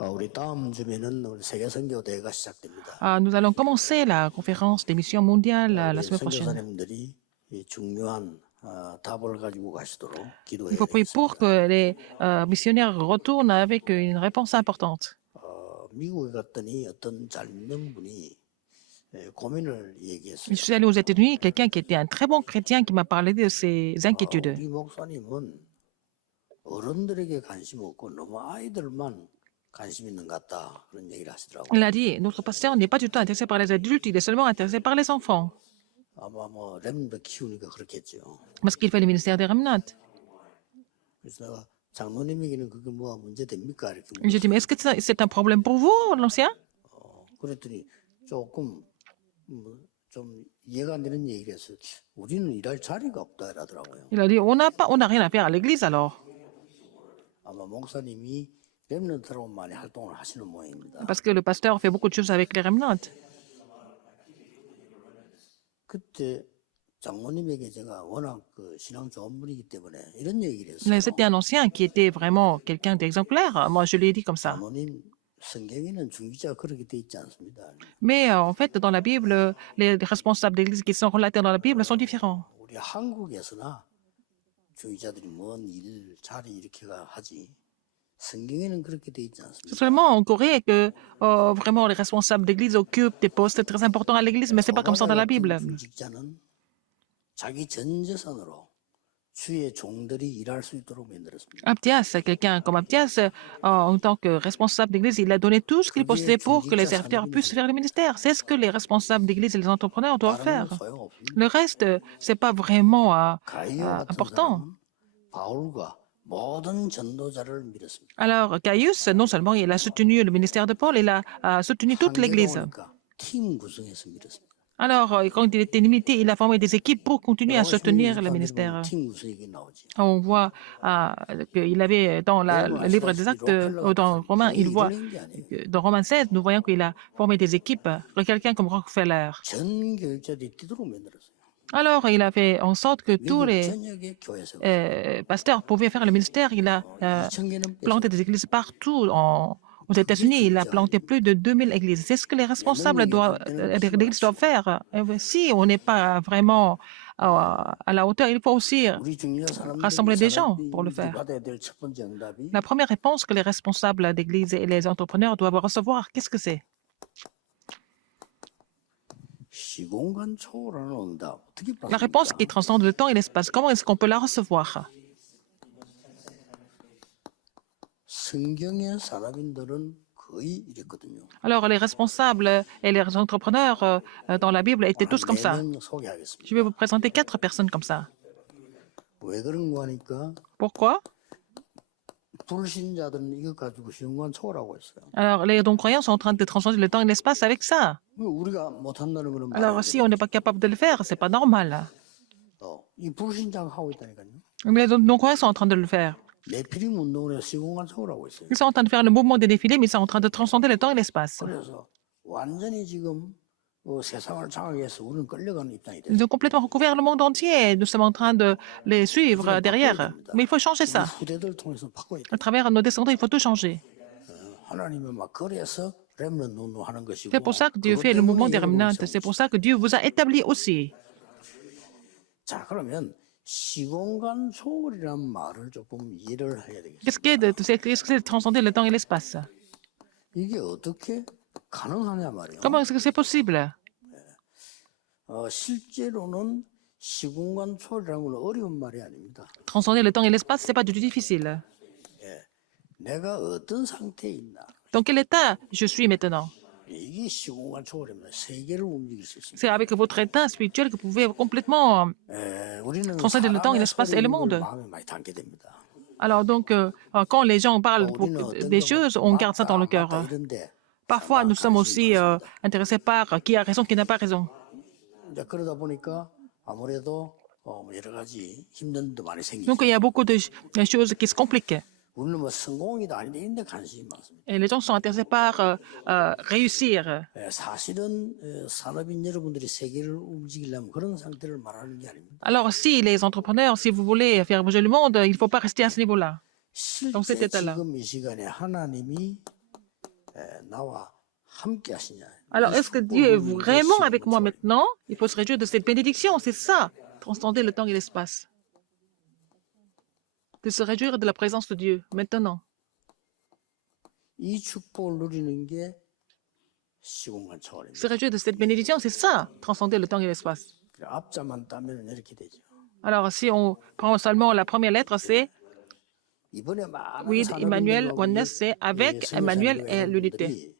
우리 다음 주면은 우리 세계 선교대회가 시작됩니다. Nous allons commencer la conférence des missions mondiales la 우리 semaine prochaine. 선교사님들이 이 중요한 답을 가지고 가시도록 Il 기도해야 faut prier pour 되겠습니다. que les missionnaires retournent avec une réponse importante. 미국에 갔더니 어떤 잘 믿는 분이 고민을 Je 얘기했어요. suis allé aux États-Unis, quelqu'un qui était un très bon chrétien qui m'a parlé de ses inquiétudes. 우리 목사님은 어른들에게 관심 없고 너무 아이들만 관심 있는 것 같다 그런 얘기를 하시더라고요. Il a dit, notre pasteur n'est pas du tout intéressé par les adultes, il est seulement intéressé par les enfants, 아마 뭐 렘도 키우니까 그렇겠죠. parce qu'il fait le ministère des remnants. 그래서 내가 장로님에게는 그게 뭐가 문제 됩니까? 이렇게 J'ai dit, mais est-ce que c'est un problème pour vous, l'ancien? 그랬더니 조금 좀 이해가 안 되는 얘기를 했어요. 우리는 일할 자리가 없다 이러더라고요. Il a dit, on n'a rien à faire à l'église alors, 아마 목사님이 렘넌트로 많이 활동을 하시는 모양입니다. parce que le pasteur fait beaucoup de choses avec les remnants. 그때 장모님에게 제가 워낙 그 신앙 좋은 분이기 때문에 이런 얘기를 했어요. Mais c'était un ancien qui était vraiment quelqu'un d'exemplaire. Moi, je lui ai dit comme ça. 장모님 성경에는 중기자가 그렇게 돼 있지 않습니다. Mais en fait, dans la Bible, les responsables d'église qui sont relatés dans la Bible sont différents. 우리 한국에서나 중기자들이 뭔 일 자리 이렇게가 하지. 성경에는 그렇게 돼 있지 C'est 않습니다. seulement en Corée que vraiment les responsables d'église occupent des postes très importants à l'église, mais c'est pas comme ça dans la Bible. 중직자는 자기 전 재산으로 주의 종들이 일할 수 있도록 만들었습니다. Abdias, quelqu'un comme Abdias, en tant que responsable d'église, il a donné tout ce qu'il possédait pour que les serviteurs puissent faire le ministère. C'est ce que les responsables d'église et les entrepreneurs doivent 다른 faire. 건 소용없습니다. Le reste, c'est pas vraiment 가이오 같은 important. 사람은 바울과 모든 전도자를 믿었습니다. Alors, Caius, non seulement il a soutenu le ministère de Paul, il a soutenu toute 한계가 l'église. 오니까 팀 구성해서 믿었습니다. Alors, quand il était limité, il a formé des équipes pour continuer à soutenir le 16장 ministère. 팀 구성이 나오지. On voit qu'il avait dans le livre des Actes, dans Romains, il voit, dans Romains 16, nous voyons qu'il a formé des équipes, quelqu'un comme Rockefeller. 전 교육자들이 뛰도록 만들었어요. Alors, il a fait en sorte que tous 미국 les 전역의 교회 세웠어요. pasteurs pouvaient faire le ministère. Il a 2000개는 planté des églises partout aux États-Unis. Il a planté plus de 2000 églises. C'est ce que les responsables d'églises doivent faire. Si on n'est pas vraiment à la hauteur, il faut aussi 우리 중요한 rassembler des gens pour le 사람들이 faire. 받아야 될 첫 번째 응답이 La première réponse que les responsables d'église et les entrepreneurs doivent recevoir, qu'est-ce que c'est? 시공간 초월하는 응답. 어떻게 La réponse 받습니까? qui transcende le temps et l'espace. Comment est-ce qu'on peut la recevoir? 성경의 사람인들은 거의 이랬거든요. Alors, les responsables et les entrepreneurs dans la Bible étaient tous comme ça. 명 소개하겠습니다. Je vais vous présenter 4 personnes comme ça. 왜 그런 거 하니까 Pourquoi? 불신자들은 이것 가지고 시공간 초월하고 있어요. Alors, les non-croyants sont en train de transcender le temps et l'espace avec ça. 왜 우리가 못한다는 거는 말이 안 Alors, si on n'est pas capable de le faire, c'est pas normal. 이 불신자가 하고 있다니까요. Mais les non-croyants sont en train de le faire. 네피림 운동을 해서 시공간 초월하고 있어요. Ils sont en train de faire le mouvement des défilés, mais ils sont en train de transcender le temps et l'espace. 그래서 완전히 지금 세상을 장악해서 우리는 끌려가는 입장이 돼요. Ils ont complètement recouvert le monde entier. Nous sommes en train de les suivre derrière. Mais il faut changer ça. 후대들 통해서 바꿔야 돼. À travers nos descendants, il faut tout changer. 하나님은 막 그래서 렘넌트 운동하는 것이고. C'est pour ça que Dieu fait le mouvement des remnants. C'est pour ça que Dieu vous a établi aussi. 자, 그러면 시공간 초월이란 말을 조금 이해를 해야 되겠어요. Qu'est-ce que c'est de transcender le temps et l'espace? 이게 어떻게 가능하냐 말이에요. Comment est-ce que c'est possible? 실제로는 시공간 초월이라는 건 어려운 말이 아닙니다. Transcender le temps et l'espace, c'est pas du tout difficile. 내가 어떤 상태에 있나. Dans quel état je suis maintenant? 이게 시공간 초월입니다. 세계를 움직일 수 있습니다. C'est avec votre état spirituel que vous pouvez complètement 우리는 transcender le temps et l'espace et le monde. 마음에 많이 담게 됩니다. Alors donc, quand les gens parlent des choses, on garde ça dans le cœur. 이런데 Parfois, nous sommes aussi intéressés par qui a raison, qui n'a pas raison. 이제 그러다 보니까 아무래도 여러 가지 힘든 도 많이 생기죠. Donc, il y a beaucoup de choses qui se compliquent. 우리는 뭐 성공이다 아닌데 이런데 관심이 많습니다. Et les gens sont intéressés par réussir. 사실은 산업인 여러분들이 세계를 움직이려면 그런 상태를 말하는 게 아닙니다. Alors, si les entrepreneurs, si vous voulez faire bouger le monde, il ne faut pas rester à ce niveau-là. Dans cet 실제 état-là. 지금 이 시간에 하나님이 나와 함께 하시냐. Alors, 이 est-ce que Dieu est 축복을 vraiment 위해 avec moi 시험을 maintenant? Il faut se réjouir de cette bénédiction, c'est ça, transcender le temps et l'espace. De se réjouir de la présence de Dieu, maintenant. 이 축복을 누리는 게 시공간 초월입니다. Se réjouir de cette bénédiction, c'est ça, transcender le temps et l'espace. 앞자만 따면 이렇게 되죠. Alors, si on prend seulement la première lettre, c'est 이번에 많은 with Emmanuel, 산업인들과 oneness, c'est avec Emmanuel et l'unité. 분들이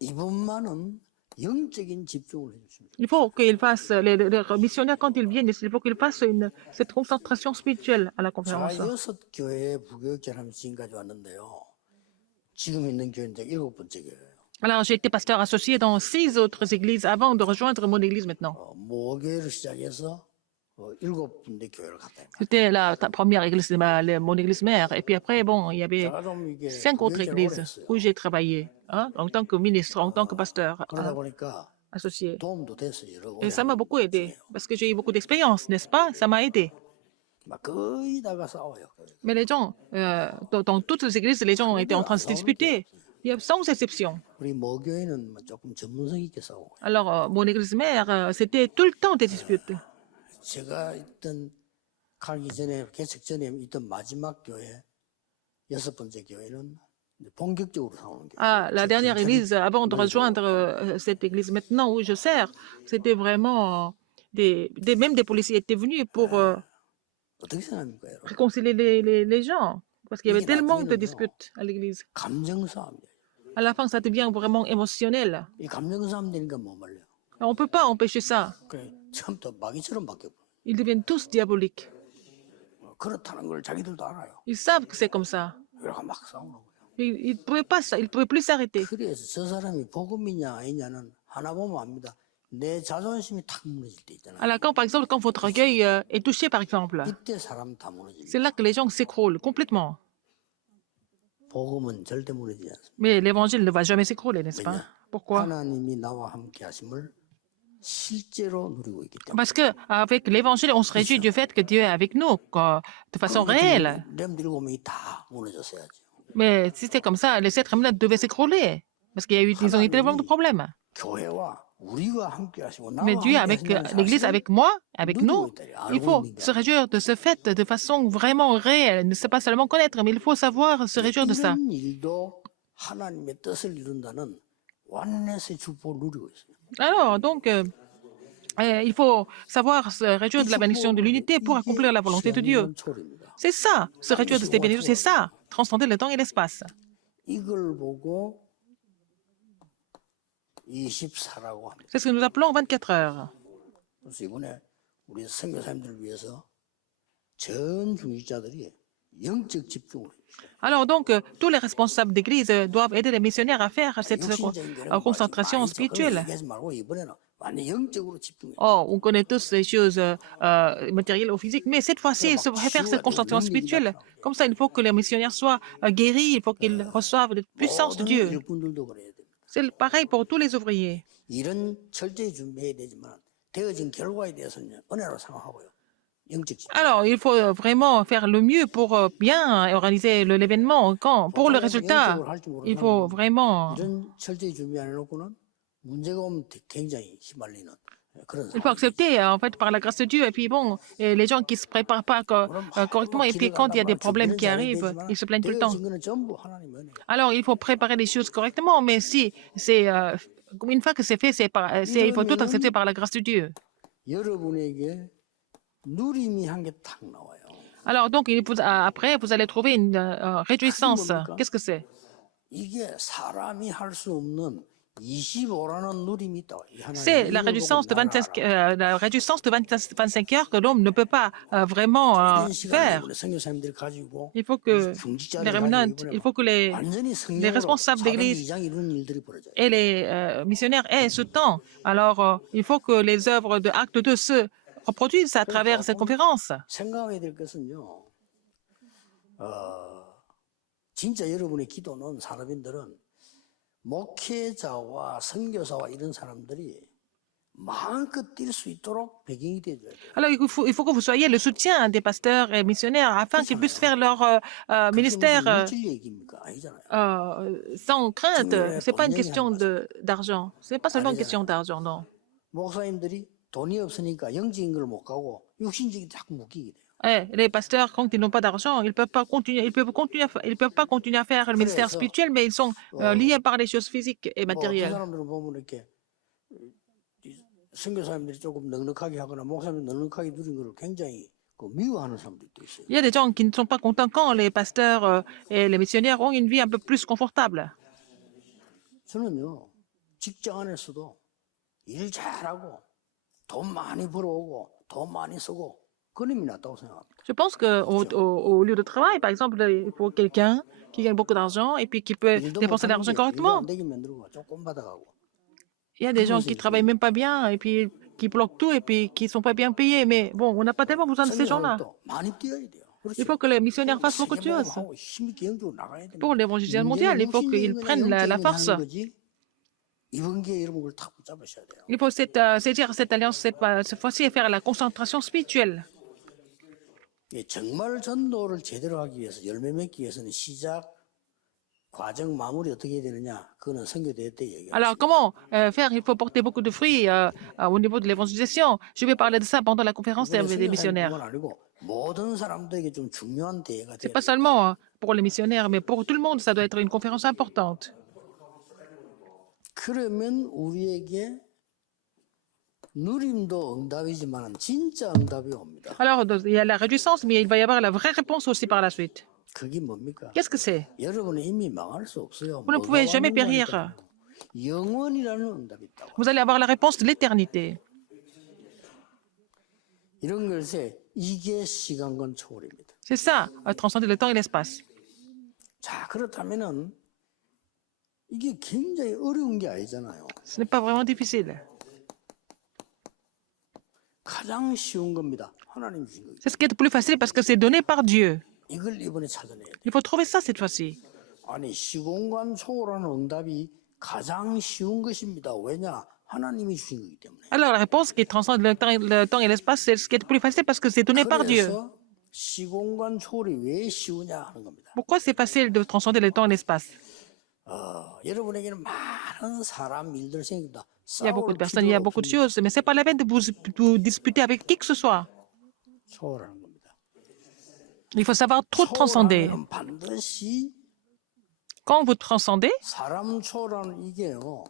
이번만은 영적인 집중을 해주십니다. Il faut qu'ils fassent, les missionnaires, quand ils viennent, il faut qu'ils fassent cette concentration spirituelle à la 제가 conférence. 6교회 부교육자라면서 지금까지 왔는데요. 지금 있는 교회는 이제 7번째 교회예요. Alors, j'ai été pasteur associé dans 6 autres églises avant de rejoindre mon église maintenant. 모교회를 시작해서 7군데 교회를 갔다. C'était la première église, mon église mère. Et puis après, bon, il y avait 제가 좀 이게 5 autres 부교육자를 오래 églises 했어요. où j'ai travaillé, hein, en tant que ministre, en tant que pasteur 그러다 보니까 associé. 도움도 됐어요. 여러 Et ça m'a beaucoup aidé, parce que j'ai eu beaucoup d'expérience, n'est-ce pas? Ça m'a aidé. 막 거의 다가 싸워요. Mais les gens, dans toutes les églises, les gens étaient en train de se disputer, il y a sans exception. 우리 모교회는 조금 전문성 있게 싸우고. Alors, mon église mère, c'était tout le temps des disputes. 제가 있던 가기 전에 개척 전에 있던 마지막 교회 6번째 교회는 본격적으로 싸우는 교회. Ah, la dernière église, avant de rejoindre cette église maintenant où je sers, c'était vraiment même des policiers étaient venus pour 어떻게 생각합니까, 여러분? réconcilier les gens, parce qu'il y avait tellement de disputes à l'église. 감정 싸움이에요. À la fin, ça devient vraiment émotionnel. 이 감정 싸움 되니까 못 말려. On ne peut pas empêcher ça. 그래 처음부터 마귀처럼 바뀌어. Ils deviennent tous diaboliques. 그렇다는 걸 자기들도 알아요. Ils savent que c'est comme ça. 그래가 막 싸우는 거예요. Ils ne pouvaient pas, ils pouvaient plus s'arrêter. 그래서 저 사람이 복음이냐 아니냐는 하나 보면 압니다. 내 자존심이 탁 무너질 때 있잖아요. Alors, quand, par exemple, quand votre orgueil est touché, par exemple, 이때 사람 다 무너집니다. c'est là que les gens s'écroulent complètement. 복음은 절대 무너지지 않습니다. Mais l'évangile ne va jamais s'écrouler, n'est-ce pas? Pourquoi? 하나님이 나와 함께 하심을 실제로 누리고 있기 때문에. Parce qu'avec l'évangile, on se réjouit du fait que Dieu est avec nous, de façon réelle. 렘 7명이 다 무너졌어야죠. Mais si c'est comme ça, les 7 remnants devaient s'écrouler. Parce qu'il y a eu, ils ont eu tellement de problèmes. 교회와 우리가 함께 하시고 Mais 나와 Dieu, 함께 avec 하신다는 l'Église, 사실을 avec moi, avec 누리고 nous, 있다니 il 알고 faut 있는 게 se réjouir de ce fait de façon vraiment réelle. Ne pas seulement connaître, mais il faut savoir se réjouir de ça. 이런 일도 하나님의 뜻을 이룬다는 완넷의 축복을 누리고 있어요. Alors, donc, il faut savoir se réjouir de la bénédiction de l'unité pour accomplir la volonté de Dieu. 초월입니다. C'est ça, se réjouir de cette bénédiction, c'est ça, transcender le temps et l'espace. 이걸 보고 24라고 합니다. C'est ce que nous appelons 24 heures. 그래서 이번에 우리 선교사님들을 위해서 전 중직자들이 영적 집중을 해요. Alors donc, tous les responsables d'église doivent aider les missionnaires à faire cette concentration spirituelle. 얘기하지 말고 이번에는 완전 영적으로 집중해요. Oh, on connaît tous les choses matérielles ou physiques, mais cette fois-ci, il faut faire cette concentration spirituelle. Comme ça, il faut que les missionnaires soient guéris, il faut qu'ils reçoivent la puissance de 모든 Dieu. 일꾼들도 그래야 됩니다. C'est pareil pour tous les ouvriers. 일은 철저히 준비해야 되지만 되어진 결과에 대해서는 은혜로 생각하고요. 영적 집중. Alors, il faut vraiment faire le mieux pour bien organiser l'événement. Pour le résultat, il faut vraiment... 이런 철저히 준비 안 해놓고는 문제가 오면 굉장히 휘말리는 그런 Il faut 상황. accepter, en fait, par la grâce de Dieu. Et puis bon, et les gens qui ne se préparent pas correctement, et puis quand il y a des problèmes qui arrivent, ils se plaignent tout le temps. 되어진 거는 전부 하나님의 은혜. Alors, il faut préparer les choses correctement, mais si c'est... une fois que c'est fait, il faut tout accepter par la grâce de Dieu. 여러분에게 누림이 한 개 탁 나와요. Alors, donc, après, vous allez trouver une réjouissance. Qu'est-ce que c'est? 이게 사람이 할 수 없는 25라는 누림이 있다. 이 하나님의 C'est la 이름을 réjouissance de 보고 나를 25, 알아라. la réjouissance de 25 heures que l'homme ne peut pas vraiment 이런 시간을 faire. 우리 선교사님들이 가지고 Il faut que les 중직자들이 remnants, 가지고 il faut que les 완전히 les 성령으로 responsables d'église 이장 이루는 일들이 벌어져요. et les missionnaires aient ce temps. Alors, il faut que les œuvres de Acte 2 se reproduisent à travers cette conférence. 생각해야 될 것은요. 진짜 여러분의 기도는 사람인들은 목회자와 선교사와 이런 사람들이 마음껏 뛸 수 있도록 배경이 돼줘야 돼요. Alors, il faut que vous soyez le soutien des pasteurs et missionnaires afin qu'ils puissent faire leur 그게 무슨 ministère 물질 얘기입니까? 아니잖아요. sans crainte. 정말 C'est pas une 돈 question 얘기하는 d'argent. C'est pas seulement une question 아니잖아요. d'argent, non. 목사님들이 돈이 없으니까 영적인 걸 못 가고 육신적인 자꾸 묶이게 돼요. Les pasteurs, quand ils n'ont pas d'argent, ils peuvent pas continuer, ils peuvent pas continuer à faire le ministère 그래서 spirituel, mais ils sont liés par les choses physiques et 뭐 어떤 matérielles. 사람들은 보면 이렇게 선교사님들이 조금 넉넉하게 하거나 목사님이 넉넉하게 누린 걸 굉장히 미워하는 사람들도 있어요. Il y a des gens qui ne sont pas contents quand les pasteurs et les missionnaires ont une vie un peu plus confortable. 저는요 직장 안에서도 일 잘하고 돈 많이 벌어오고 돈 많이 쓰고 그놈이 낫다고 생각합니다. Je pense qu'au lieu de travail, par exemple, il faut quelqu'un qui gagne beaucoup d'argent et puis qui peut 일도 dépenser 못하는 l'argent 게 일도 correctement. 안 되게 만들고 조금 받아가고 Il y a des gens qui travaillent même pas bien et puis qui bloquent tout et puis qui sont pas bien payés. Mais bon, on n'a pas tellement besoin de ces gens-là. 선교사도 많이 뛰어야 돼요. Il faut que les missionnaires fassent beaucoup de choses. 세계모험하고 힘있게 영적으로 나가야 됩니다. Pour l'évangélisation mondiale, il faut qu'ils prennent la force. 이번 기회에 이런 걸 탁 붙잡으셔야 돼요. Il faut saisir cette alliance cette fois-ci et faire la concentration spirituelle. 예, 정말 전도를 제대로 하기 위해서 열매 맺기 위해서는 시작, 과정, 마무리 어떻게 해야 되느냐 그거는 선교대회 때 얘기해요. Alors, comment faire? Il faut porter beaucoup de fruits au niveau de l'évangélisation. Je vais parler de ça pendant la conférence des missionnaires. 그건 아니고 모든 사람들에게 좀 중요한 대회가 C'est 돼요. pas seulement pour les missionnaires, mais pour tout le monde, ça doit être une conférence importante. 그러면 우리에게 누림도 응답이지만 진짜 응답이 옵니다. Alors, il y a la réjouissance, mais il va y avoir la vraie réponse aussi par la suite. 그게 뭡니까? Qu'est-ce que c'est? 여러분은 이미 망할 수 없어요. Vous ne pouvez jamais périr. 영원이라는 응답이 있다고. Vous allez avoir la réponse de l'éternité. 이런 것에 이게 시간권 초월입니다. C'est ça, transcender le temps et l'espace. 자, 그렇다면은 이게 굉장히 어려운 게 아니잖아요. Ce n'est pas vraiment difficile. 가장 쉬운 겁니다. 하나님 주신 거. C'est ce qui est le plus facile parce que c'est donné par Dieu. 이걸 이번에 찾아내야 돼. Il faut trouver ça cette fois-ci. 아니 시공간 초월하는 응답이 가장 쉬운 것입니다. 왜냐? 하나님이 주신 거기 때문에. Alors, la réponse qui transcende le temps et l'espace, c'est ce qui est le plus facile parce que c'est donné par Dieu. 그래서 시공간 초월이 왜 쉬우냐 하는 겁니다. Pourquoi c'est facile de transcender le temps et l'espace? 여러분에게는 많은 사람 일들 생깁니다. Il y a beaucoup de personnes, il y a beaucoup de choses, mais ce n'est pas la peine de vous disputer avec qui que ce soit. 초월하는 겁니다. Il faut savoir trop transcender. 초월하면 반드시 Quand vous transcendez, 사람 초월하는 이게요.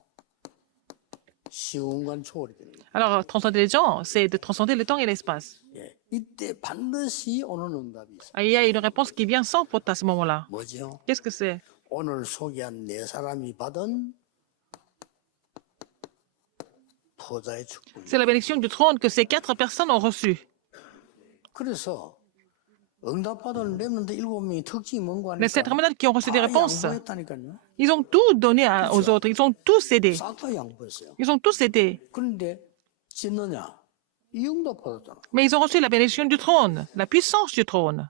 시공간 초월이 되는 거예요. alors transcender les gens, c'est de transcender le temps et l'espace. 예, 이때 반드시 오는 응답이 있어요. Il y a une réponse qui vient sans faute à ce moment-là. 뭐죠? Qu'est-ce que c'est? 오늘 소개한 네 사람이 받은 보좌의 축복. C'est la bénédiction du trône que ces 4 personnes ont reçue. 그래서 응답받은 렘넌트 7명의 특징이 뭔가 Les 7 하니까 remnants qui ont reçu des 다 réponses, 양보했다니까요. ils ont tout donné aux autres. Ils ont tous aidé. 싹 다 양보했어요. Ils ont tous aidé. 그런데 짓느냐? 이 응답받았잖아. Mais ils ont reçu la bénédiction du trône, la puissance du trône.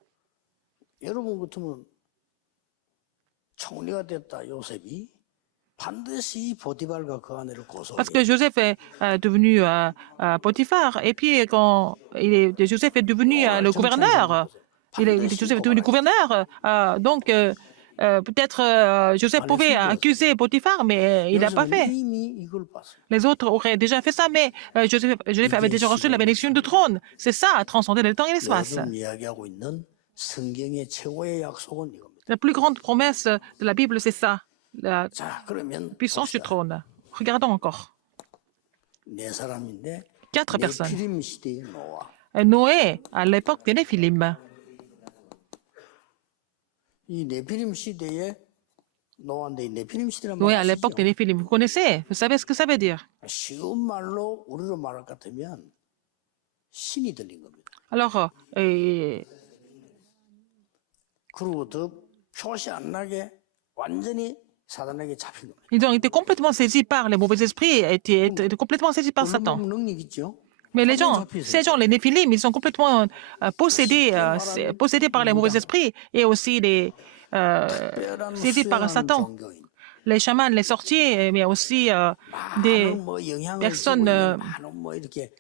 여러분 같으면 총리가 됐다 요셉이 반드시 보디발과 그 아내를 고소해. Parce que Joseph est devenu Potiphar. Et puis, quand Joseph est devenu le gouverneur, Joseph est devenu gouverneur. Donc, peut-être Joseph pouvait accuser Potiphar, mais il n'a pas fait. 이미 이걸 봤어요. Les autres auraient déjà fait ça, mais Joseph avait déjà reçu la bénédiction du trône. C'est ça, transcender le temps et l'espace. 요즘 이야기하고 있는 성경의 최고의 약속은 이겁니다. La plus grande promesse de la Bible, c'est ça, la 자, 그러면 puissance du 봅시다. trône. Regardons encore. 네 사람인데 4 personnes. 네피림 시대의 노아. Noé, à l'époque des Néphilim. 이 네피림 시대에 노아인데 이 네피림 시대란 Noé, 말 à l'époque des 아시죠? Néphilim. Vous connaissez? Vous savez ce que ça veut dire? 쉬운 말로 우리로 말할 것 같으면 신이 들린 겁니다. Alors, 그리고 더 표시 안 나게 완전히 사단에게 잡힌 겁니다. ils ont été complètement saisis par les mauvais esprits, étaient complètement saisis par 물론 Satan. 능력 있죠. Mais les gens, 완전히 잡혀 있어요. ces gens, les Néphilim, ils sont complètement possédés par les mauvais esprits et aussi saisis par 특별한 Satan. 종교인 les chamans, les sorciers, mais aussi des 많은 뭐 영향을 personnes 주고 있는 많은 뭐 이렇게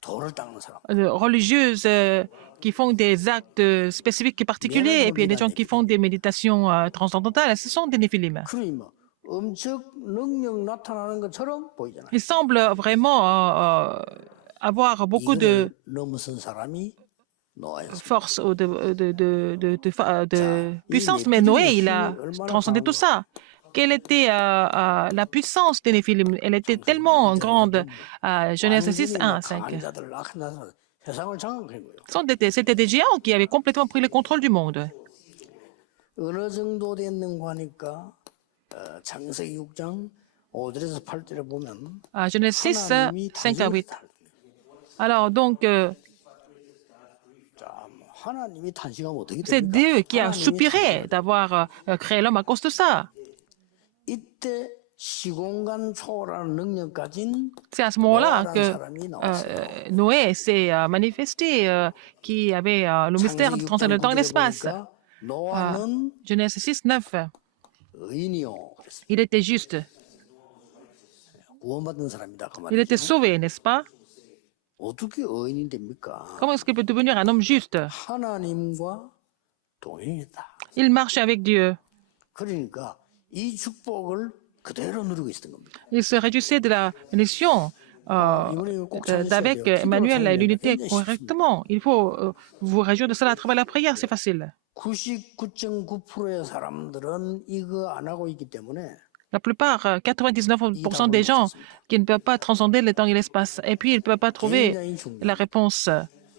돌을 닦는 사람. religieuses qui font des actes spécifiques et particuliers, et puis il y a des gens qui font des méditations transcendantales. Ce sont des Néphilim. 그러니 뭐 엄청 능력 나타나는 것처럼 보이잖아요. Ils semblent vraiment avoir beaucoup de 이거를 넘어선 사람이 노아였습니다. force ou de 이 puissance, mais 네피림의 Noé, il 힘이 a 얼마나 transcendé tout 강한가. ça. Quelle était la puissance des Néphilim? Elle était tellement grande. Genèse 6, 완전히 1 뭐 à 5. 강한 자들, 악한 자들 세상을 장악한 거예요. C'était des géants qui avaient complètement pris le contrôle du monde. 어느 정도 됐는가 하니까 창세기 6장 5절에서 8절에 보면 Genèse 6, 하나님이 5 à 8. 탄생했다. Alors, donc, 자, 뭐 하나님이 탄생하면 어떻게 c'est 됩니까? Dieu qui a 하나님이 soupiré 탄생할 때 d'avoir créé l'homme à cause de ça. 이때 시공간 초월하는 능력 가진 C'est à ce moment-là 노아라는 que 사람이 나왔어요. Noé s'est manifesté, qui avait le mystère de 창세기 transcender le 6장 temps et 9절에 l'espace. 보니까 노아는 Genèse 6, 9. 의인이요 그랬어요. Il était juste. 구원받은 사람이다 그 Il était 말이죠. sauvé, n'est-ce pas? 어떻게 의인이 됩니까? Comment est-ce qu'il peut devenir un homme juste? 하나님과 동행했다. Il marche avec Dieu. 그러니까 이 축복을 그대로 누리고 있었던 겁니다. Il se réjouissait de la mission 이번에 꼭 찾으셔야 d'avec 돼요. 기도로 Emmanuel 살면 l'unité 굉장히 쉽습니다. correctement. Il faut vous réjouir de cela à travers la prière, c'est facile. 99.9%의 사람들은 이거 안 하고 있기 때문에 La plupart, 99% des gens qui ne peuvent pas transcender le temps et l'espace, et puis ils ne peuvent pas trouver 굉장히 중요해요. la réponse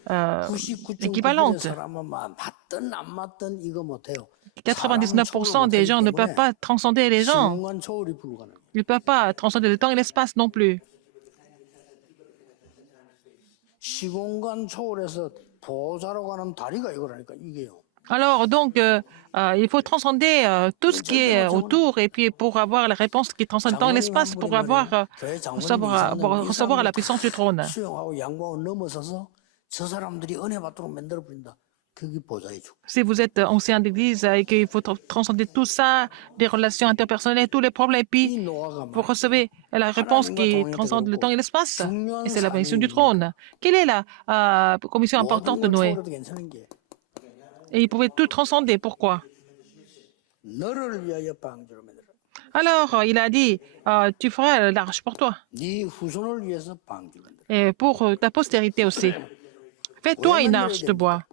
99.9%의 équivalente. 사람은 맞든 안 맞든 이거 못해요. 99% des gens ne peuvent pas transcender les gens. 시공간 초월이 불가능해요. Ils ne peuvent pas transcender le temps et l'espace non plus. 시공간 초월해서 보호자로 가는 다리가 이거라니까 이게요. Alors, donc, il faut transcender tout ce qui est autour, et puis pour avoir la réponse qui transcende le temps et l'espace, pour recevoir la puissance du trône. 수용하고 양보하고 넘어서서 저 사람들이 은혜 받도록 만들어 버린다. 그게 보좌의 주. Si vous êtes ancien d'église et qu'il faut transcender tout ça, des relations interpersonnelles, tous les problèmes, et puis 이 노아가 vous recevez la réponse qui transcende le temps et l'espace, et c'est la bénédiction du trône. Quelle est la commission importante de Noé? 초월해도 괜찮은 게 Et il pouvait tout transcender. Pourquoi? 너를 위하여 방주로 만들어. Alors, il a dit, tu feras l'arche pour toi, 네 후손을 위해서 방주를 만들어. et pour ta postérité aussi. Fais-toi une arche de bois,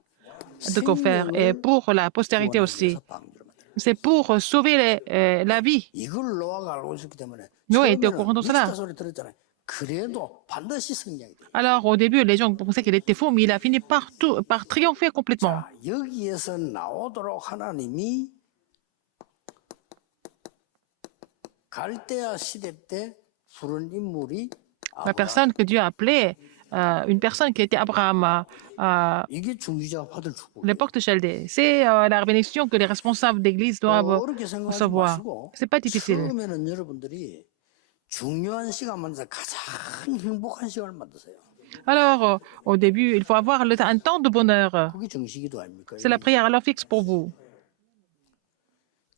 de gopher, et pour la postérité aussi. 방주를 만들어. C'est pour sauver la vie. 이걸 노아가 알고 있었기 때문에 Noé était au courant de cela. 미스터 소리 들었잖아요. 그래도 반드시 성장이 돼. Alors, au début, les gens pensaient qu'il était faux, mais il a fini par triompher complètement. 자, 여기에서 나오도록 하나님이 갈대아 시대 때 부른 인물이 La personne que Dieu a appelée, une personne qui était Abraham à 이게 중지자가 받을 축복. l'époque de Chaldée. C'est la bénédiction que les responsables d'église doivent 어렵게 생각하지 recevoir. 마시고 C'est pas difficile. 처음에는 여러분들이 중요한 시간 만들어서 가장 행복한 시간을 만드세요. Alors, au début, il faut avoir un temps de bonheur. 그게 정식기도 아닙니까? C'est la prière à l'heure fixe pour vous.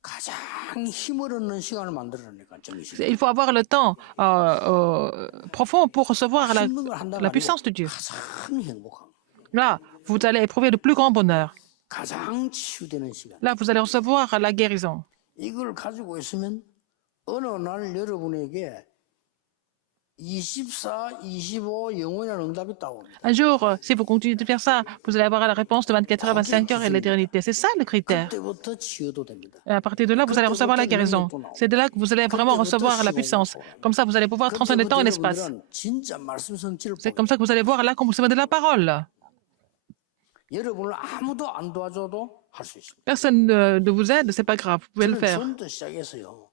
가장 힘을 얻는 시간을 만들어내니까 정식. Il faut avoir le temps profond pour recevoir 힘든 걸 한다는 la puissance de Dieu. 가장 행복한, Là, vous allez éprouver le plus grand bonheur. 가장 치유되는 시간. Là, vous allez recevoir la guérison. 이걸 가지고 있으면 어느 날 여러분에게 24, 25 영원한 응답이 있다고 합니다. Un jour, si vous continuez de faire ça, vous allez avoir la réponse de 24 heures, 25 heures et l'éternité. C'est ça le critère. 그때부터 치유도 됩니다. Et à partir de là, vous allez recevoir la guérison. C'est de là que vous allez vraiment recevoir la puissance. Comme ça, vous allez pouvoir transcender le temps et l'espace. 여러분들은 진짜 말씀 성취를 C'est 보게 comme ça que vous allez voir l'accomplissement de la parole. 여러분을 아무도 안 도와줘도 할 수 있습니다. Personne ne vous aide, c'est pas grave, vous pouvez le faire. 처음부터 시작해서요.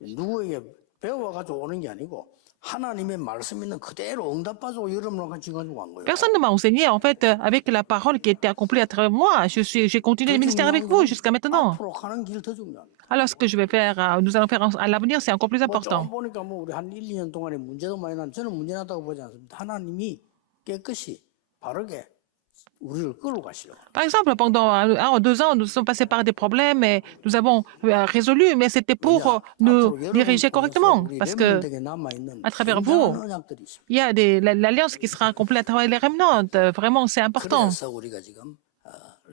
누구에게 배워가지고 오는 게 아니고 하나님의 말씀 있는 그대로 응답받고 여러분을 같이 가지고 간 거예요. Personne ne m'a enseigné. En fait, avec la parole qui était accomplie à travers moi, j'ai continué le ministère avec vous jusqu'à maintenant. 앞으로 가는 길 더 중요합니다. Alors, ce que je vais faire, nous allons faire à l'avenir, c'est encore plus 좀 important. 보니까 뭐 우리 한 1, 2년 동안에 문제도 많이 난 저는 문제 났다고 보지 않습니다. 하나님이 깨끗이 바르게 우리를 끌고 가시려고. Par exemple, pendant 1 ou 2 ans, nous sommes passés par des problèmes et nous avons résolu, mais c'était pour 왜냐? nous 앞으로 여러분 diriger 통해서 correctement. 우리 Parce que 렘넌트에게 남아있는 à travers 굉장한 vous, 언약들이 있습니다. il y a l'alliance qui sera complète à travers les remnants. Vraiment, c'est important. 그래서 우리가 지금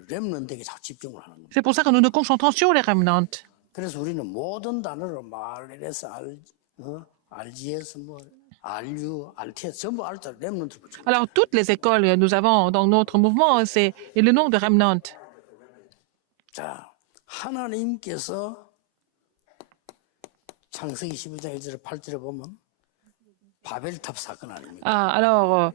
렘넌트에게 자꾸 집중을 하는 겁니다. C'est pour ça que nous nous concentrons sur les remnants. 그래서 우리는 모든 단어를 RLS, RGS, RU, RTS 전부 알자 렘넌트 붙여. Alors, toutes les écoles que nous avons dans notre mouvement, c'est le nom de remnant. 자, 하나님께서 창세기 12장 1절 8절에 보면 바벨탑 사건 아닙니까? Alors,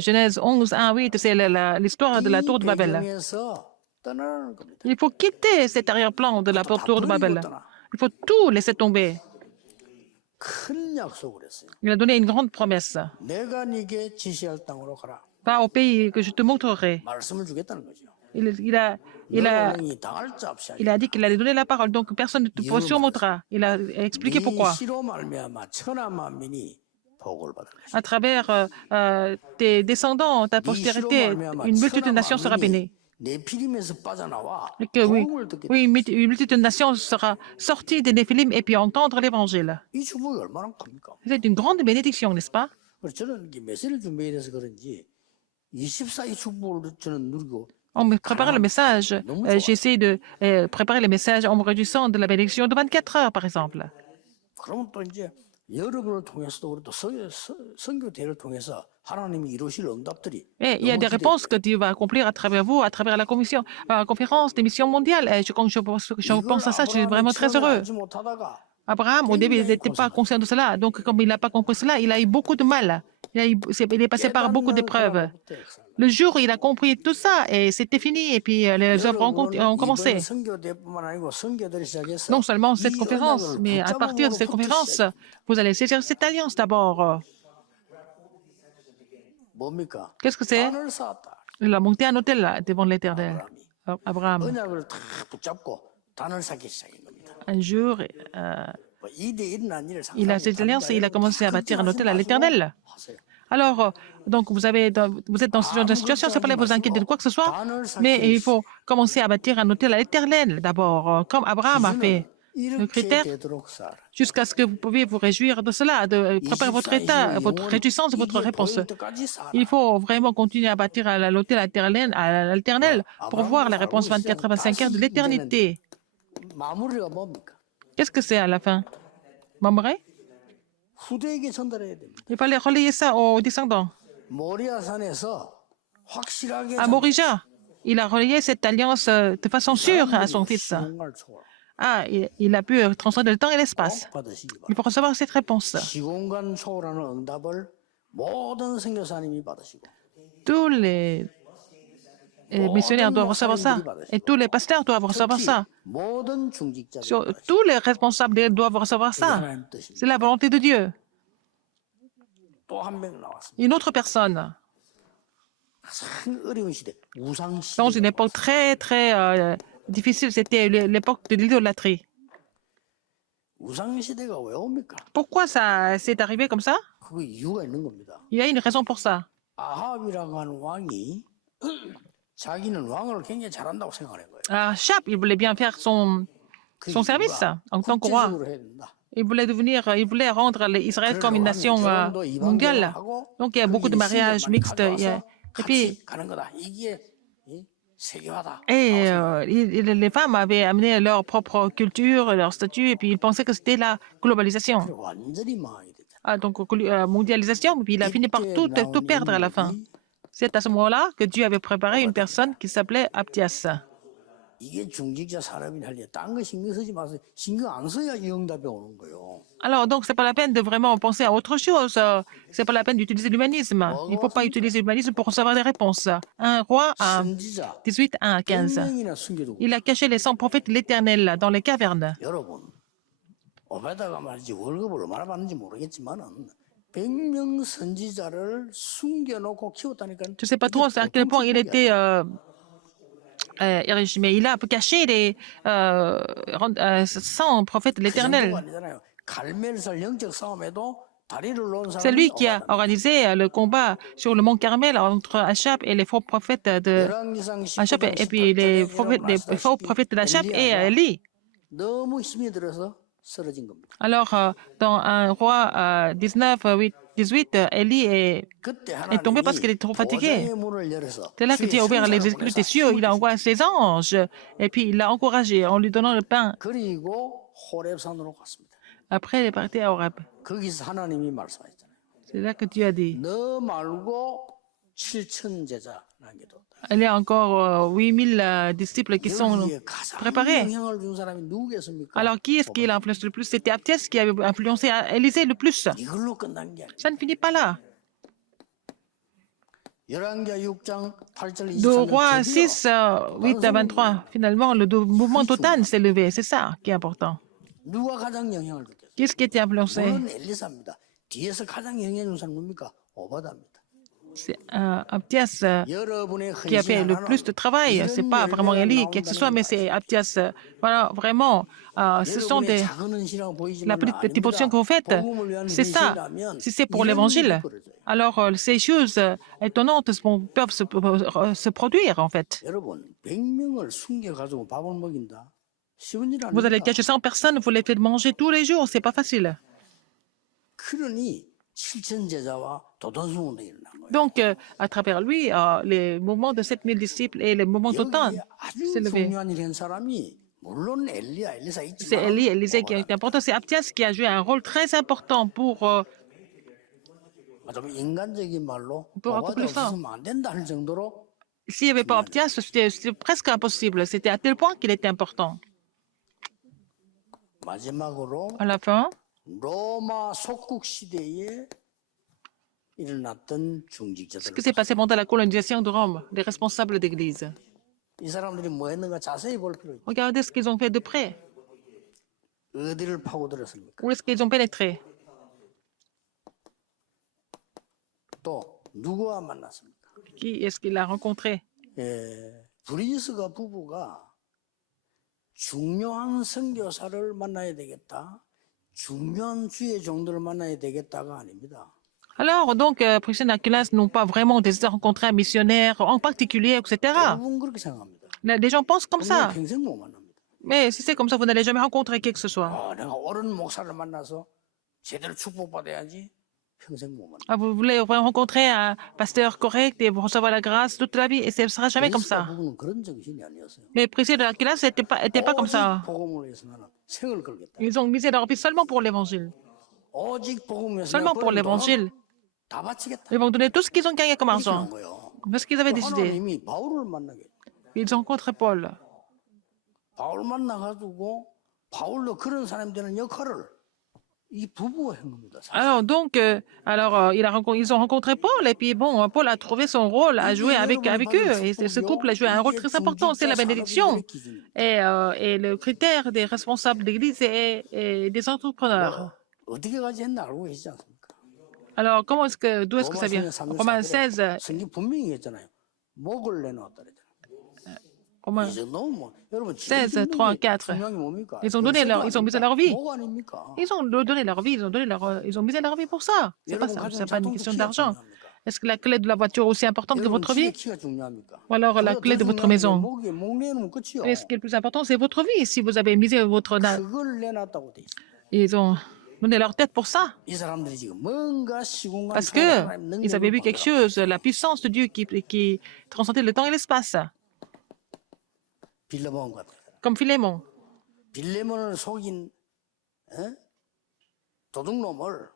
Genèse 11, 1, 8, c'est l'histoire de la tour de 이 Babel. 배경에서 떠나는 겁니다. Il faut quitter cet arrière-plan de la tour de Babel. Il faut tout laisser tomber. 큰 약속을 했어요. Il a donné une grande promesse. 내가 네게 지시할 땅으로 가라. Va au pays que je te montrerai. 말씀을 주겠다는 거죠. Il a 너희 당할 자 없이 Il a dit qu'il allait donner la parole, donc personne ne te surmontera. Il a expliqué pourquoi. 시로 말미암아 천하 만민이 복을 받을 것이다. À travers tes descendants, ta postérité, une multitude de nations sera bénie. 네피림에서 빠져나와 Et que oui, 복음을 듣게 oui, une multitude de nations sera sortie des Néphilim et puis entendre l'évangile. 이 축복이 얼마나 큽니까? C'est une grande bénédiction, n'est-ce pas? 그래서 저는 이 메시지를 준비해 돼서 그런지 24이 축복을 저는 누리고 En me préparant le message, j'ai essayé de préparer le message en me réjouissant de la bénédiction de 24 heures, par exemple. 그러면 또 이제 여러분을 통해서도 우리 또 선교 대회를 통해서 하나님이 이루실 응답들이 Et il y a des réponses que Dieu va accomplir à travers vous, à travers la conférence des missions mondiales. Et quand je pense à ça, je suis vraiment très heureux. 알지 못하다가 Abraham, au début, il n'était pas conscient de cela. Donc, comme il n'a pas compris cela, il a eu beaucoup de mal. Il est passé par beaucoup d'épreuves. Le jour où il a compris tout ça, et c'était fini, et puis les œuvres ont commencé. Non seulement cette conférence, mais à partir de cette conférence, vous allez saisir cette alliance d'abord. 뭡니까? Qu'est-ce que c'est? 땅을 쌓았다. Il a monté un hôtel là, devant l'Éternel. Abraham. 언약을 다 붙잡고 단을 쌓기 시작한 겁니다. Un jour, 이대 일어난 일을 il a cette alliance et il a commencé à bâtir un hôtel à l'Éternel. 하세요. Alors, donc vous êtes dans ce genre de situation, c'est pas là vous inquiéter de quoi que ce soit, mais il faut commencer à bâtir un hôtel à l'Éternel d'abord, comme Abraham a fait. Le critère, 되도록 살아. jusqu'à ce que vous pouvez vous réjouir de cela, de préparer votre état, votre réjouissance, votre réponse. Il faut vraiment continuer à bâtir l'hôtel à l'Éternel pour voir la réponse 24 à 25 heures de l'éternité. 마무리가 뭡니까? Qu'est-ce que c'est à la fin? Mamré? 후대에게 전달해야 됩니다. Il fallait relayer ça aux descendants. 모리아산에서 확실하게 À Morija, il a relayé cette alliance de façon sûre à son fils. 시공간을 초월 Ah, il a pu transcender le temps et l'espace. 꼭 받으시기 바랍니다. Il faut recevoir cette réponse. 시공간 초월하는 응답을 모든 선교사님이 받으시고 Tous les missionnaires doivent recevoir ça. Et tous les pasteurs doivent recevoir ça. 모든 중직자들이 Tous les responsables doivent recevoir ça. 하나님 뜻입니다. C'est la volonté de Dieu. 또 한 명 나왔습니다. Une autre personne, 참 어려운 시대, 우상 시대. dans une époque très, très difficile, c'était l'époque de l'idolâtrie. 우상 시대가 왜 옵니까? Pourquoi ça s'est arrivé comme ça? 그 이유가 있는 겁니다. Il y a une raison pour ça. 아합이라고 하는 왕이 자기는 왕을 굉장히 잘한다고 생각하는 거예요. Chap, il voulait bien faire son service en tant que roi. 국제적으로 해야 된다. Il voulait rendre Israël comme une nation mondiale. Donc il y a beaucoup de mariages mixtes. Et puis, 가는 거다. 이게 세계화다. les femmes avaient amené leur propre culture, leur statut, et puis ils pensaient que c'était la globalisation. 완전히 망하게 됐다. Donc, mondialisation, puis il a fini par tout perdre à la fin. C'est à ce moment-là que Dieu avait préparé une personne qui s'appelait Abdias. 이게 중직자 사람이 할 일. 딴 거 신경 쓰지 마세요. 신경 안 써야 이 응답이 오는 거예요. Alors, donc, c'est pas la peine de vraiment penser à autre chose. C'est pas la peine d'utiliser l'humanisme. Il faut pas utiliser l'humanisme pour recevoir des réponses. Un roi à 선지자 18, 1 à 15. 100명이나 숨겨두고 Il a caché les 100 prophètes de l'Éternel dans les cavernes. 여러분 오베다가 말이지 월급을 얼마나 받는지 모르겠지만은 100명 선지자를 숨겨놓고 키웠다니까. Je ne sais pas trop à quel point il était riche, mais il a caché les 100 prophètes de l'Éternel. 아니잖아요. 갈멜살 영적 싸움에도 다리를 놓은 C'est 사람이 lui qui a 오바다입니다. organisé le combat sur le mont Carmel entre Achab et les faux prophètes de 열왕기상 Achab 19장 et puis les 18절에 여러분 faux 아시다시피 prophètes d'Achab et 엘리야가 Élie. 너무 힘이 들어서 쓰러진 겁니다. Alors, dans un roi 19, 18, Élie 그때 est tombé parce 하나님이 qu'il est trop fatigué. 보좌의 문을 열어서 C'est là que 주의 Dieu a ouvert les 천사를 escluses 보내서 des cieux, il 힘을 a 주십니다. envoyé ses anges et puis il l'a encouragé en lui donnant le pain. 그리고 호렙산으로 갔습니다. Après, il est parti à Horeb. 거기서 하나님이 말씀하셨잖아요. C'est là que Dieu a dit. 너 말고 7천 제자라는 게 더. Il y a encore 8000 disciples qui sont 여기에 가장 préparés. 영향을 준 사람이 누구겠습니까? Alors, qui est-ce qui l'a influencé le plus? C'était Abdias qui avait influencé Élisée le plus. 이걸로 끝난 게 아니에요. Ça ne finit pas là. 열왕기하 6장 8절 De 23절 Roi 드디어 6, 8 à 23, finalement, le mouvement total s'est levé. C'est ça qui est important. 누가 가장 영향을 줬겠어요? Qui est-ce qui était influencé? 물론 엘리사입니다. 뒤에서 가장 영향을 준 사람은 뭡니까? 오바다입니다. C'est Abdias 여러분의 qui a 헌신 fait le 하나는 plus de travail. C'est pas vraiment Élie, qui que ce soit, mais c'est Abdias. Voilà, vraiment, ce sont 여러분의 작은 헌신이라고 la 보이지만 petite portion 아닙니다. que vous faites. 복음을 위한 C'est ça. 헌신이라면 Si c'est pour 이런 일이 l'évangile, 벌어져요. alors ces choses étonnantes peuvent se produire, en fait. 여러분 100명을 숨겨가지고 밥을 먹인다. 쉬운 일 Vous allez 아닙니다. cacher 100 personnes, vous les faites manger tous les jours, c'est pas facile. 그러니 7천 제자와 도전승운도 일어난 거예요. Donc, à travers lui, les mouvements de 7000 disciples et les mouvements totaux 여기에 아주 s'est levé. 중요한 일을 한 사람이 물론 엘리야, 엘리사 C'est 있지만 Élie, Élisée qui a été important. C'est Abdias qui a joué un rôle très important pour 좀 인간적인 말로 peut 오바다 accomplir ça. 없으면 안 된다 할 정도로 S'il n'y avait pas Abdias, c'était presque impossible. C'était à tel point qu'il était important. 마지막으로 À la fin, 로마 속국 시대에 일어났던 ce 중직자들. qui s'est passé pendant la colonisation de Rome, les responsables d'église. 이 사람들이 뭐 했는가 자세히 볼 필요 있죠. Regardez ce qu'ils ont fait de près. 어디를 파고들었습니까? Où est-ce qu'ils ont pénétré? 또 누구와 만났습니까? Qui est-ce qu'il a rencontré? 브리스가 부부가 중요한 선교사를 만나야 되겠다. 중요한 주의 종들을 만나야 되겠다가 아닙니다. Alors, donc, Priscilla et Aquilas n'ont pas vraiment désiré rencontrer un missionnaire en particulier, etc. 대부분 그렇게 생각합니다. Les gens pensent comme 그러면 ça. 평생 못 만납니다. Mais si c'est comme ça, vous n'allez jamais rencontrer qui que ce soit. 내가 옳은 목사를 만나서 제대로 축복받아야지 평생 못 만나. Vous voulez rencontrer un pasteur correct et vous recevoir la grâce toute la vie, et ce ne sera jamais comme 브리스가 ça. 부부는 그런 정신이 아니었어요. Mais Priscilla et Aquilas n'étaient pas comme ça. 오직 복음을 위해서 나는 생을 걸겠다. Ils ont misé leur vie seulement pour l'évangile. 오직 복음을 위해서 Seulement pour l'évangile. 다 바치겠다. Ils vont donner tout ce qu'ils ont gagné comme 이렇게 argent. 한 거예요. Parce qu'ils avaient décidé. 하나님이 바울을 만나게. Ils ont rencontré Paul. 바울 만나가지고 바울도 그런 사람 되는 역할을 이 부부가 한 겁니다. 사실. Alors, donc, ils ont rencontré Paul, et puis bon, Paul a trouvé son rôle à jouer avec eux. Et ce couple a joué un rôle très important, c'est la bénédiction. Et le critère des responsables d'église et des entrepreneurs. 어디까지 했나 알고 계시지 않습니까? Alors, d'où est-ce que ça vient? Romains 16, 성경 분명히 했잖아요. 목을 내놓았다 그랬잖아요. Romains 이 정도면 뭐 여러분 16, 3, 4. 중요한 게 뭡니까? Ils ont donné 열쇠도 ils ont misé 아닙니까? leur vie. 목 아닙니까? Ils ont donné leur vie, ils ont misé leur vie pour ça. C'est pas 여러분 ça, 가진 c'est pas une 자동차 question 키가 d'argent. 중요합니까? Est-ce que la clé de la voiture est aussi importante que 여러분 votre 집의 vie? 키가 중요합니까? Ou alors la 그거 clé 더 de votre 중요한 게 maison? 목 내놓으면 끝이요. Mais ce qui est le plus important, c'est votre vie. Si vous avez misé votre... 그걸 내놨다고 돼 있어요. Ils ont donné leur tête pour ça. 이 사람들이 지금 뭔가 시공간 Parce 초월한 que 하나님 ils avaient vu 능력을 quelque 받으라. chose, la puissance de Dieu qui transcendait le temps et l'espace. 빌레몬 같아요. Comme Philémon. 빌레몬을 속인 도둑놈을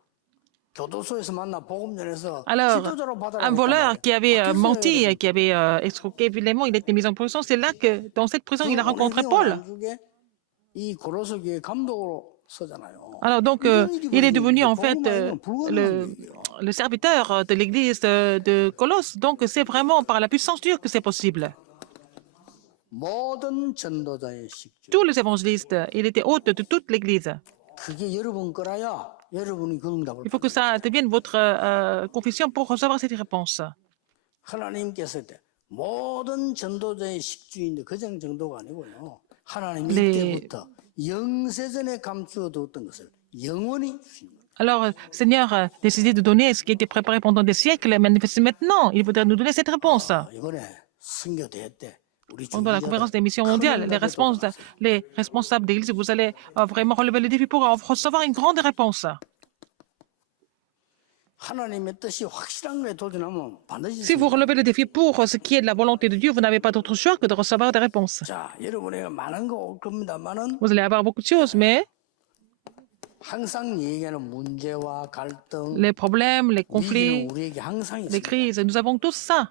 교도소에서 만나 복음전에서 Alors, 지도자로 받아라. un voleur qui avait menti, qui avait escroqué Philémon, il était mis en prison. C'est là que, dans cette prison, il a rencontré Paul. 이 고로스 교회 감독으로 서잖아요. Alors donc, il est devenu en fait le serviteur de l'église de Colosse. Donc, c'est vraiment par la puissance de Dieu que c'est possible. 모든 전도자의 식주. Tous les évangélistes, il était hôte de toute l'église. 그게 여러분 거라야 여러분이 그 응답을. Il faut que ça devienne votre confession pour recevoir cette réponse. 하나님께서 때 모든 전도자의 식주인데 그정 정도가 아니고요. 하나님이 네. 이때부터 영세전에 감추어 두었던 것을 영원히 주신 겁니다. Alors, Seigneur a décidé de donner ce qui a été préparé pendant des siècles, manifesté maintenant. Il voudrait nous donner cette réponse. 이번에 선교대회 때 우리 Pendant la conférence des missions 큰 mondiales, 응답을 보고 나서요. les responsables d'église, vous allez vraiment relever le défi pour recevoir une grande réponse. 하나님의 뜻이 확실한 거에 도전하면 반드시 Si vous relevez le défi pour ce qui est de la volonté de Dieu, vous n'avez pas d'autre choix que de recevoir des réponses. 자, 여러분에게 많은 거 올 겁니다만은 Vous allez avoir beaucoup de choses, mais 항상 얘기하는 문제와 갈등, les problèmes, les 위기는 conflits, 우리에게 항상 les 있습니다. crises, nous avons tous ça.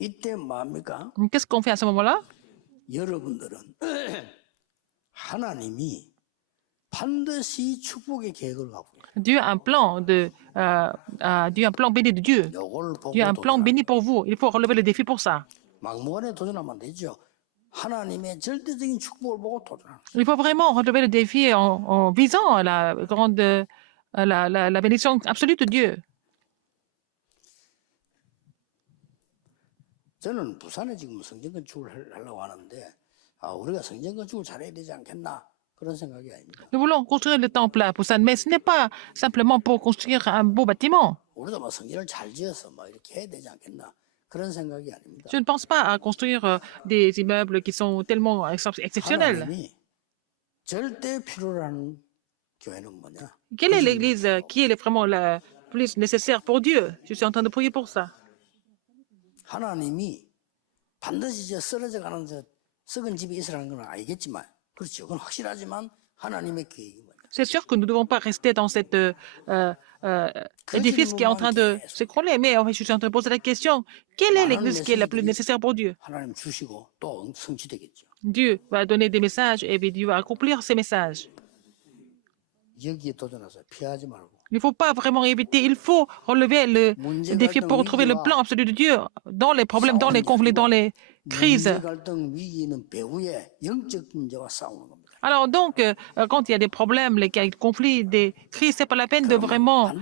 이때 뭐합니까? Qu'est-ce qu'on fait à ce moment-là? 여러분들은 하나님이 반드시 축복의 계획을 갖고 있어요. Dieu a un plan Dieu a un plan béni de Dieu. 이걸 보고 Dieu a un plan 도전하는 béni pour vous. Il faut relever le défi pour ça. 막무가내 도전하면 안 되죠. 하나님의 절대적인 축복을 보고 도전하는 거예요. Il faut vraiment relever le défi en visant la grande, la bénédiction absolue de Dieu. 저는 부산에 지금 성전 건축을 하려고 하는데 우리가 성전 건축을 잘해야 되지 않겠나 그런 생각이 아닙니다. Nous voulons construire le temple à Busan, mais ce n'est pas simplement pour construire un beau bâtiment. 우리도 뭐 성전을 잘 지어서 뭐 이렇게 해야 되지 않겠나 그런 생각이 아닙니다. Je ne pense pas à construire des immeubles qui sont tellement exceptionnels. 하나님이 절대 필요로 하는 교회는 뭐냐? Quelle est l'église qui est vraiment la plus nécessaire pour Dieu? Je suis en train de prier pour ça. 하나님이 반드시 저 쓰러져 가는 저 썩은 집이 있으라는 건 알겠지만 그렇죠. 그건 확실하지만 하나님의 계획이 뭐냐? C'est sûr que nous ne devons pas rester dans cet édifice qui est en train de s'écrouler, mais en fait, je suis en train de poser la question, quelle est l'église qui est la plus nécessaire pour Dieu? 하나님 주시고 또 성취되겠죠. Dieu va donner des messages et puis Dieu va accomplir ces messages. 여기에 도전해서 피하지 말고 Il ne faut pas vraiment éviter, il faut relever le défi pour trouver le plan absolu de Dieu dans les problèmes, dans les conflits, dans les crises. 문제 갈등 위기는 배후에 영적 문제와 싸우는 겁니다. Alors donc, quand il y a des problèmes, les conflits, des crises, c'est pas la peine de vraiment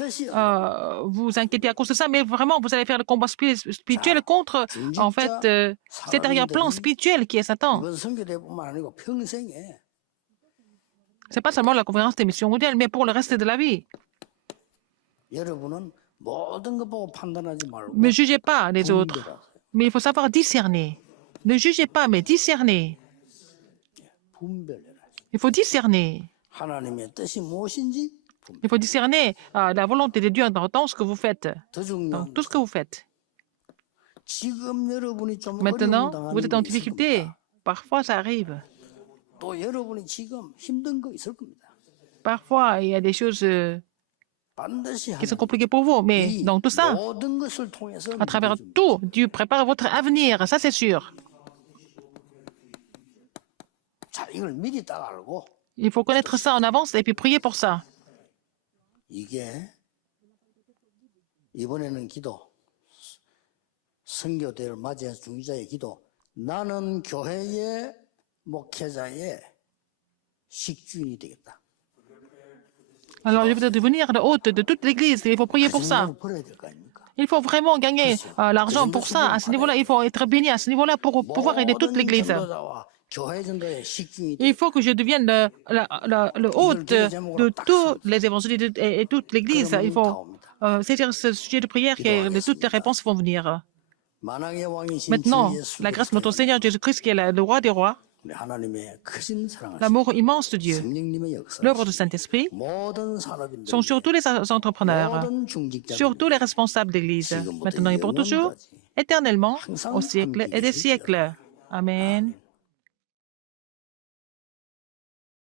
vous inquiéter à cause de ça, mais vraiment, vous allez faire le combat spirituel contre, en fait, cet arrière-plan spirituel qui est Satan. 이번 선교대회뿐만 아니고 평생에 C'est pas seulement la conférence des missions mondiales, mais pour le reste de la vie. 여러분은 모든 것 보고 판단하지 말고 Ne jugez pas les autres, 분별하세요. mais il faut savoir discerner. Ne jugez pas, mais discernez. 분별해라. Il faut discerner. 하나님의 뜻이 무엇인지 Il faut discerner la volonté de Dieu dans ce que vous faites, 더 dans 중요한 tout ce que vous faites. 지금 여러분이 좀 Maintenant, 어려움 vous êtes en 당하는 게 있을 difficulté. 겁니다. Parfois, ça arrive. 또 여러분이 지금 힘든 거 있을 겁니다. Parfois, il y a des choses 반드시 qui sont 하나님 compliquées pour vous, mais 이 dans tout ça, 모든 것을 통해서 à travers 믿어줍니다. tout, Dieu prépare votre avenir, ça c'est sûr. 자, 이걸 미리 딱 알고 Il faut connaître ça en avance et puis prier pour ça. 이게 이번에는 기도 선교대를 맞이한 중지자의 기도 나는 교회의 목회자의 식주인이 되겠다. Alors, je vais devenir le hôte de toute l'Église. Il faut prier pour ça. 생각을 버려야 될 거 아닙니까? Il faut vraiment gagner l'argent pour ça. À ce niveau-là, il faut être béni à ce niveau-là pour pouvoir aider toute 모든 l'Église. 전도자와 교회 전도의 식주인이 Il faut que je devienne le hôte de tous les évangiles et toute l'Église. Il faut saisir ce sujet de prière et toutes les réponses vont venir. 만왕의 왕이신 Maintenant, 주 예수 la grâce de notre 그리스도의 Seigneur Jésus-Christ, qui est le roi des rois, 우리 하나님의 크신 사랑하신 l'amour immense de Dieu, 성령님의 역사 l'œuvre du Saint-Esprit, 모든 산업인들 sont sur tous les entrepreneurs, 모든 중직자들 sur tous les responsables d'Église, maintenant et pour toujours, éternellement, au siècle et des siècles. Amen.